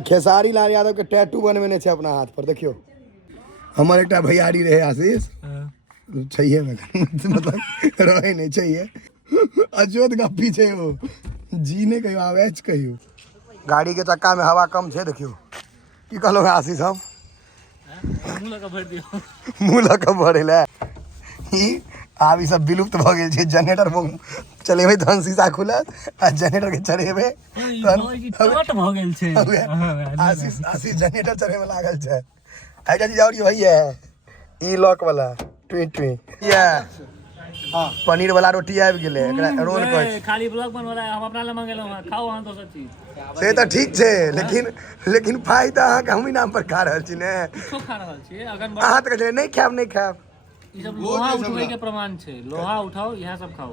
खेसारी लाल यादव के टैटू बनवेने छे अपना हाथ पर। देखियो हमर एक भैयारी रहे आशीष चाहिए मतलब रहे नहीं चाहिए अजोत गप्पी छे वो जी ने कहियो आवेच कहियो। गाड़ी के चक्का में हवा कम छे। देखियो की कहलो है आशीष हम मुँह लगा भरे ला आब ई सब विलुप्त भ गेल छे। जनरेटर चलेबे तहन शीशा खुलत आ जनरेटर के चढ़ेबे तहन भ गेल छे। आशीष जनरेटर चढ़े में लागल छे। आइजा जी जाउरी भैया ई लॉक वाला ट्वी या हां पनीर वाला रोटी आबि गेले एकरा रोल कर खाली ब्लॉग बनवा रहा हम अपना ले मांगेलो खाओ हां दोसर चीज से त ठीक छे लेकिन फायदा अहाँ के हमही नाम पर खा रहल छी ने किछो खा रहल छी। अगर अहाँ त कहै नहीं खाब ई सब लोहा उठबै के प्रमाण छे। लोहा उठाओ यहां सब खाओ।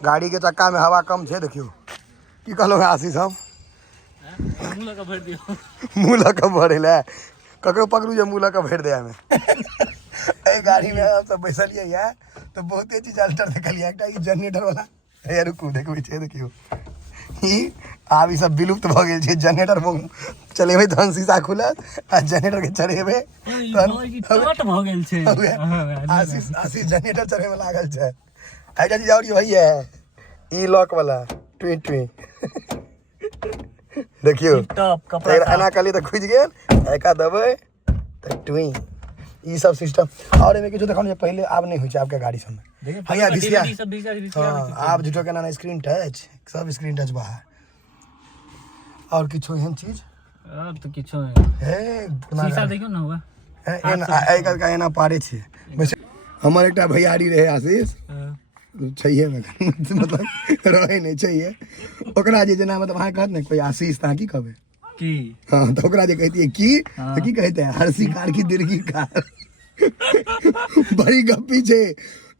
गाड़ी के चक्का में हवा कम छे। देखियो की कहलो है आशीष हम मुँह लगा भरे ला ककरो पकड़ू जे मुँह लगा भर दे हमें ए गाड़ी में हम सब बैठलिए या तो बहुते चीज अल्टर देखलिए एकटा ई जनरेटर वाला ए रुकू देखबै छे। देखियो ई आब ई सब विलुप्त भ गेल छे। जनरेटर चलेबे तहन शीशा खुलत आ जनरेटर के चढ़ेबे तहन टट भ गेल छे। आशीष जनरेटर चढ़े में लागल छे। आइजा जी जाउरी भैया ई लॉक वाला ट्वी देखियो एना कली तो खुज गेल एका दबे तो ट्वी ई सब सिस्टम और एमे किछो देखौ पहले आब नहीं होय छै आपके गाड़ी सब में भैया भिसिया हां आप झूठो के ना स्क्रीन टच सब स्क्रीन टच बाहर और किछो एहन चीज अब तो किछो है शीशा देखियो ना हुआ एना आइकाल का एना पारे छै। हमर एकटा भैयारी रहे आशीष चाहिए मतलब रहे नहीं चाहिए ओकरा जे जना मतलब अहाँ कहत ने कोई आशीष ता की कहबे की हां तो ओकरा जे कहतिए की तो की कहते हैं हर्षी कार की दीर्घी कार बड़ी गप्पी छे।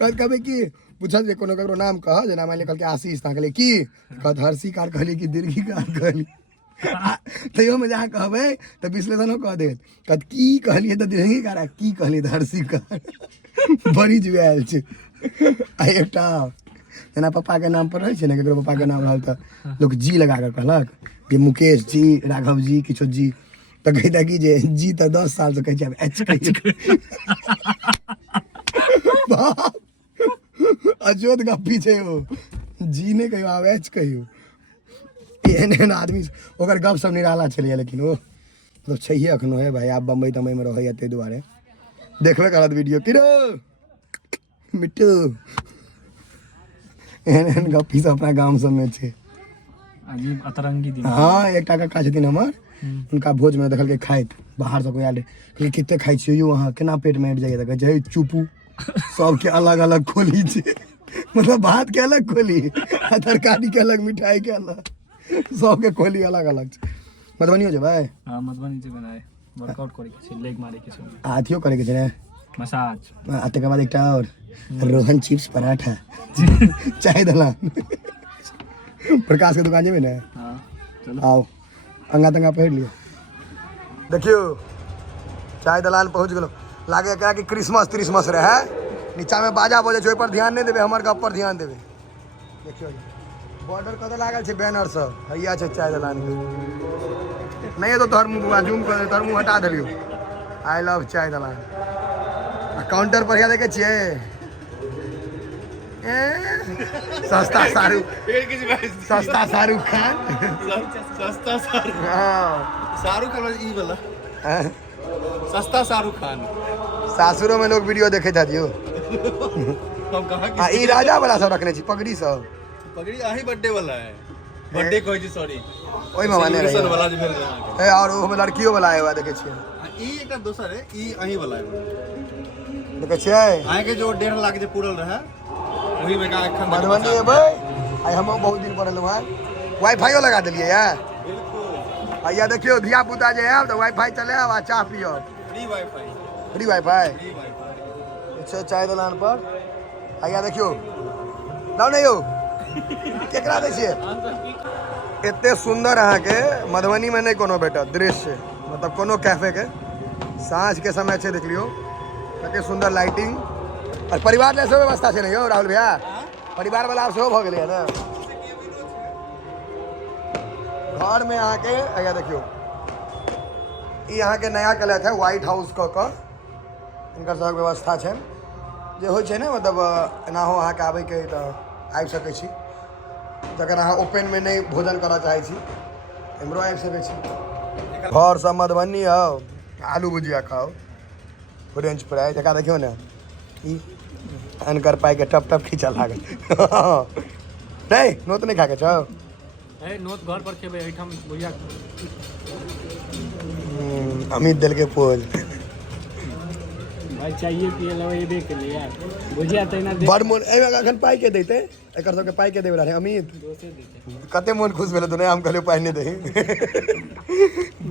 कहबे की पूछत जे कोनो ककरो नाम कह जना मान ले कहल के आशीष ता कहले की कहत हर्षी कार कहली की दीर्घी कार कहली तैयो में जहाँ कहबे तो विश्लेषणो कह देत कहत की कहलिए तो दीर्घी कार की कहली तो हर्षी कार बड़ी जुआल छे। आ एकटा जना पापा के नाम पर रहे छे ने ककरो पापा के नाम रहल त लोग जी लगा के कहलक कि मुकेश जी राघव जी किछो जी तो कहता कि जे जी तो 10 साल से कह एच अजोत गप्पी छे वो जी ने कहियो आवेच कहियो एहन आदमी ओकर गप सब निराला छलिए लेकिन वो मतलब छैहे अखनो है भाई आप बम्बई तम्बई में रहैया ते दुआरे देखबे करत वीडियो कि रो मिट्टू एहन गप्पी सब अपना गांव सब में छे अजीब अतरंगी दिन। हां एकटा काका छथिन हमर उनका भोज में देखल के खाइत बाहर से कोई आले कि कितने खाइ छियो यौ अहाँ केना पेट में अट जाइए त कहे चुपू सब के अलग अलग खोली छे मतलब भात के अलग खोली आ तरकारी के अलग मिठाई के अलग सब के खोली अलग अलग छे। मधुबनी हो जेबै हां मधुबनी से बनाए वर्कआउट करे के छे लेग मारे के छे हाथियो करे के छे ने मसाज आ तकर बाद एकटा और रोहन चिप्स पराठा चाय दलान प्रकाश के दुकान जेबे ना हां चलो आओ अंगा तंगा पहर लियो। देखियो चाय दलान पहुंच गेलो लागे एकरा कि क्रिसमस रहे नीचा में बाजा बजे छै ओइ पर ध्यान नहीं देबे हमर गप पर ध्यान देबे। देखियो बॉर्डर कत लागल छै बैनर सब हैया छै चाय दलान नहीं है तो तोहर मुंह जूम कर तोहर मुंह हटा देलियो आई लव चाय दलान काउंटर पर या देखे छिए सस्ता शाहरुख खान शाहरुख खान ई वाला सस्ता शाहरुख खान सासुरों में लोग वीडियो देखे था दियो हम कहां के ई राजा वाला सब रखने छी पगड़ी आही बर्थडे वाला है बर्थडे कहै छी सॉरी ओइ में माने रहे वाला जे भेल रहे और ओ में लड़कियों वाला आए हुआ देखे छिए ई एकटा दोसर है ई अही वाला है देखे छिए आए के जो 1.5 लाख जे पूरल रहे वही में का एखन मधुबनी एबै आई हम बहुत दिन पर एलौ है वाईफाईओ लगा देलिए या बिल्कुल आइया देखियो धिया पुता जे है तो वाईफाई चलाब आ चाय पियो फ्री वाईफाई अच्छा चाय दलान पर आइया देखियो लाओ नहीं हो केकरा दै छिए एते सुंदर अहाँ के मधुबनी में नहीं कोनो बेटा दृश्य मतलब कोनो कैफे के साँझ के समय छे देख लियो कते सुंदर लाइटिंग और परिवार ले सब व्यवस्था छे नहीं हो राहुल भैया परिवार वाला सब हो गेलै ना घर में आके अगर देखियो यहाँ के नया कलर है व्हाइट हाउस क इनकर सब व्यवस्था है जे होइ छै ने मतलब एना हो अहाँके आबैके तऽ आबि सकै छी जखन अहाँ ओपन में नहीं भोजन करऽ चाहै छी एम्हरो आबि सकै छी घर सब मधुबनी आओ आलू भुजिया खाओ फ्रेंच फ्राई जकरा देखियो ने ई अनकर पाई के टप टप खींचा लागल नहीं नोत नहीं खा के छौ नोत घर पर खेबै एठाम भुजिया अमित दिल के पोज भाई चाहिए पिए लो ये देख ले यार भुजिया तैना दे बड़ मोन एमे अखन पाई के देते एकर सबके पाई के देबे रहे अमित कते मोन खुश भेले तो नहीं हम कहले पाई नहीं दे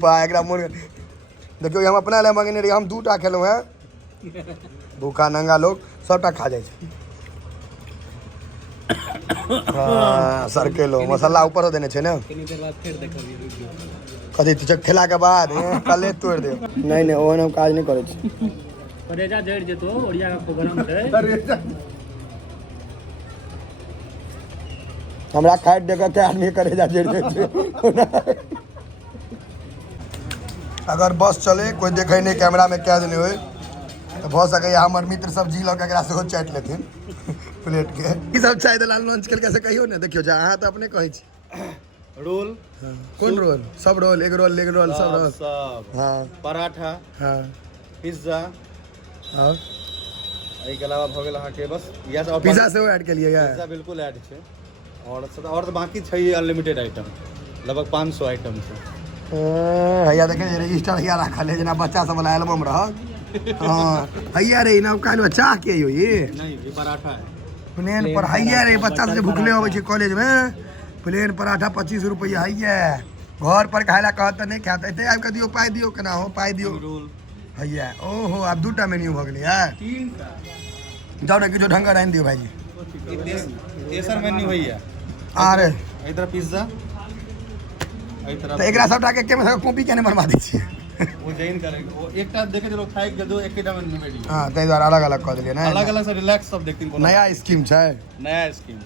बा एकरा मोन देखियो हम अपना ले मांगने रही हम 2टा खेलो हैं भूखा नंगा लोग सबटा खा जाए हाँ सर के लो मसाला ऊपर देने छे ना कनी देर बाद फिर देखबी वीडियो कथी तू खेला के बाद कले तोड़ दे नहीं नहीं ओहन हम काज नहीं करे छी करेजा जड़ जेतो ओडिया का प्रोग्राम छै हमरा खाइट देख के आदमी करेजा जड़ दे अगर बस चले कोई देखे नहीं कैमरा में क्या देने होए तो बहुत सके हमारे मित्र सब जी लग एकरा से चाट लेथिन प्लेट के ई सब चाय दलाल लंच करके से कहियो ने देखियो जा अहाँ तो अपने कहै छी रोल कौन रोल सब roll egg roll leg roll सब रोल सब हाँ पराठा हाँ पिज्जा और एहि के अलावा भ गेल अहाँके बस इएह सब पिज्जा से ऐड के लिए यार पिज्जा बिल्कुल ऐड छै और तो बाकी छै अनलिमिटेड आइटम लगभग 500 आइटम छै हैया देखे रजिस्टर हैया रखल है जना बच्चा सब वाला एल्बम रह हाँ हैया रे ना काल बच्चा के यो ये नहीं ये पराठा है प्लेन पर हैया रे बच्चा सब भूखले होवे छै कॉलेज में प्लेन पराठा 25 रुपया हैया घर पर खाइला कहत नहीं खात एते आब के दियो पाई दियो केना हो पाई दियो रोल हैया ओहो अब 2टा मेन्यू भ गेलै यार 3टा जाओ रे किछो ढंगर आनि दियो भाईजी तेसर मेन्यू होइया अरे इधर पिज्जा तो एकरा सबटा के केमे कॉपी केने बनवा दै छियै वो जैन करेंगे वो एकटा देखे जो लोग खाए के दो एकटा में मेडी हां तै द्वारा अलग अलग क देलियै ना अलग अलग से रिलैक्स सब देखथिन कोनो नया स्कीम छै नया स्कीम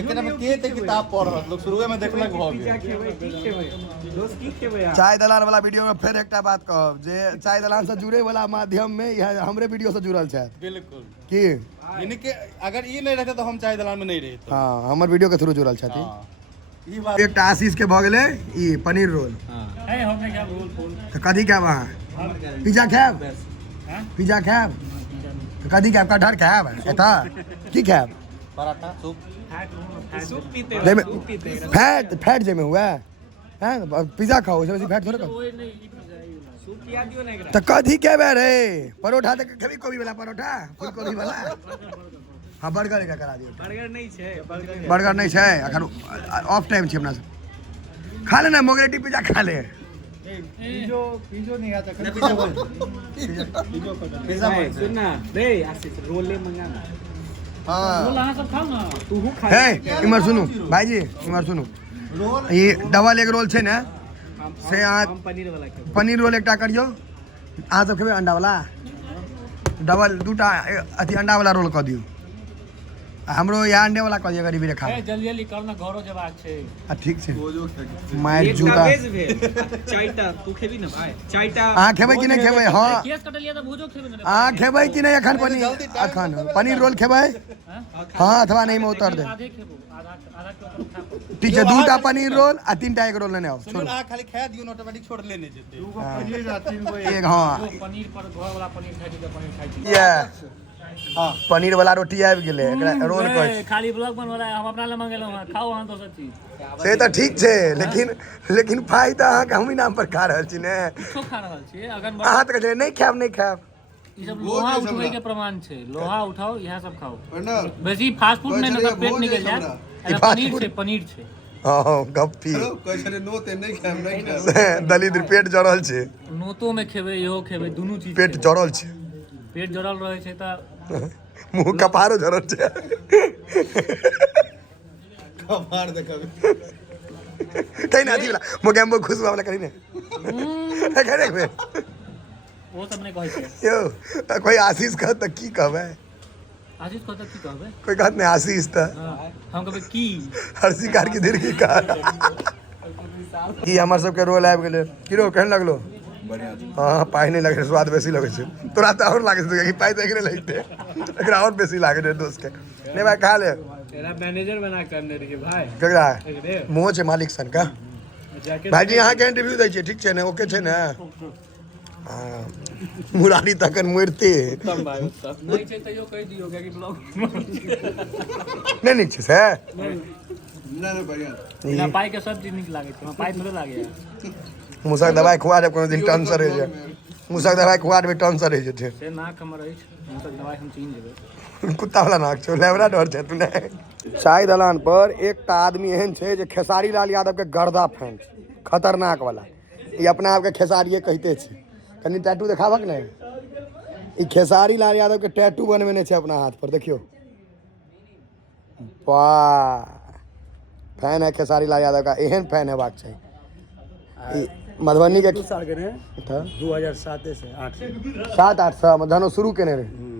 एकरा में के ते किताब पढ़ रहल लोग शुरुए में देखलक भ गेल दोस्त की खेबै चाय दलाल वाला वीडियो में फिर एकटा बात कहब जे चाय दलाल से जुड़े वाला माध्यम में यह हमरे वीडियो से जुड़ल छै बिल्कुल की यानी कि अगर ई नहीं रहते तो हम चाय दलाल में नहीं रहते हां हमर वीडियो के थ्रू जुड़ल छथि ई बात एकटा आशीष के भ गेलै ई पनीर रोल है हमने क्या रोल फूल तो कथी खाब अहाँ पिज्जा खाब पिज्जा खाब तो कथी खाब कटहर खाब एता की खाब पराठा सूप सूप पीते जेमे सूप पीते फैट फैट जेमे हुआ हैं पिज्जा खाओ उसमें से फैट थोड़ा खाओ ओए नहीं ई पिज्जा सूप पिया दियो ना एकरा तो कथी खेबे रे परोठा तो खेबी कोबी वाला परोठा फूल कोबी वाला हाँ बर्गर का करा दियो बर्गर नहीं छै बर्गर नहीं छै अखन ऑफ टाइम छै अपना सब खा ले ना मोगरेटी पिज्जा खा ले पिज्जो नहीं आता पिज्जा सुन ना रे आशीष रोल ले मंगा ना हाँ रोल अहाँ सब खाओ ना तू खा हे इमर सुनू भाईजी इमर सुनू ये डबल एग रोल छै ना से अहाँ हम पनीर वाला खेबै पनीर रोल एकटा करियो अहाँ सब खेबै अंडा वाला डबल 2टा अथी अंडा वाला रोल कऽ दियौ हमरो यहाँ अंडे वाला कह दियो गरीबी रेखा ए जल्दी जल्दी कर ना घरो जेबाक छै ठीक छै माइर जूता चाइटा तू खेबी ना भाई चाइटा अहाँ खेबै कि नहीं खेबै हाँ केस कटलिया त भुजो खेबे ना अहाँ खेबै कि नहीं अखन पनीर रोल खेबै हाँ अथवा नहीं में उतर दे आधे खेबो आधा के ऊपर खा ठीक है 2टा पनीर रोल आ 3टा एग रोल लेने आओ सुनो आ खाली खा दियो ऑटोमेटिक छोड़ लेने जेते एक हाँ पनीर पर घर वाला पनीर खाइ छै पनीर खाइ छै ये हाँ पनीर वाला रोटी आबि गेलै एकरा रोल कहै छै खाली ब्लॉग बनवला हम अपना ले मंगेलौ हां खाओ हां दोसर चीज से तऽ ठीक छै लेकिन पाइ तऽ अहाँके हमही नाम पर खा रहल छी ने किछो खा रहल छी अगर अहाँ तऽ कहलियै नहीं खायब ई सब लोहा उठबै के प्रमाण छै लोहा उठाओ इएह सब खाओ बेसी फास्ट फूड नहीं न पेट निकल जाए पनीर छै हाँ गप्पी दलित पेट जड़ल छै नोतो में खेबै इहो खेबै दुनू चीज पेट जड़ल छै पेट जड़ल रहै छै तऽ मुंह कपारो जड़ल छै कपार देखबे कहीं ना दिला मोगेम्बो खुशबा वाला कहीं ने करे कोई वो सब नहीं कहै छै यो कोई आशीष कहत त की कहबै आशीष कहत की कहबै कोई कहत नहीं आशीष त हम कहबै की हर शिकार की दीर्घी का ई हमर सबके रोल आबि गेलै की रो केहन लगलो हाँ पाई नहीं लगे स्वाद बेसी लगे छै तोरा तो और लागे छै कि पाई देख रहे लगते एकरा और बेसी लागे रे दोस्त के नहीं भाई खा ले तेरा मैनेजर बना करने रहिए भाई ककरा मुँह छै मालिक सन का भाई जी यहाँ के इंटरव्यू दै छियै ठीक छै ने ओके छै ने मुरारी तखन मरते नहीं छै तैयो कहि दियो कि ब्लॉग नहीं नीक छै से बिना पाई के सब चीज नीक लागे छै पाई थोड़े लागे मुसक दवाई खुआ देब कोनो दिन टेंशन रह जाए मुसक दवाई खुआ देबै टेंशन रह जेतै से नाक हमर अछि मुसक दवाई हम चीन जेबै कुत्ता वाला नाक छौ लेबरा डर छै तू नहीं चाय दलान पर एकटा आदमी एहन छै जे खेसारी लाल यादव के गर्दा फैन छै खतरनाक वाला ई अपना आप के खेसारिये कहते छै कनी टैटू देखाबक ने ई खेसारी लाल यादव के टैटू बनवेने छै अपना हाथ पर देखियो वाह फैन है खेसारी लाल यादव का एहन फैन हेबाक चाही मधुबनी के 2007 से 8 से 7-8 से धनो शुरू केने रहे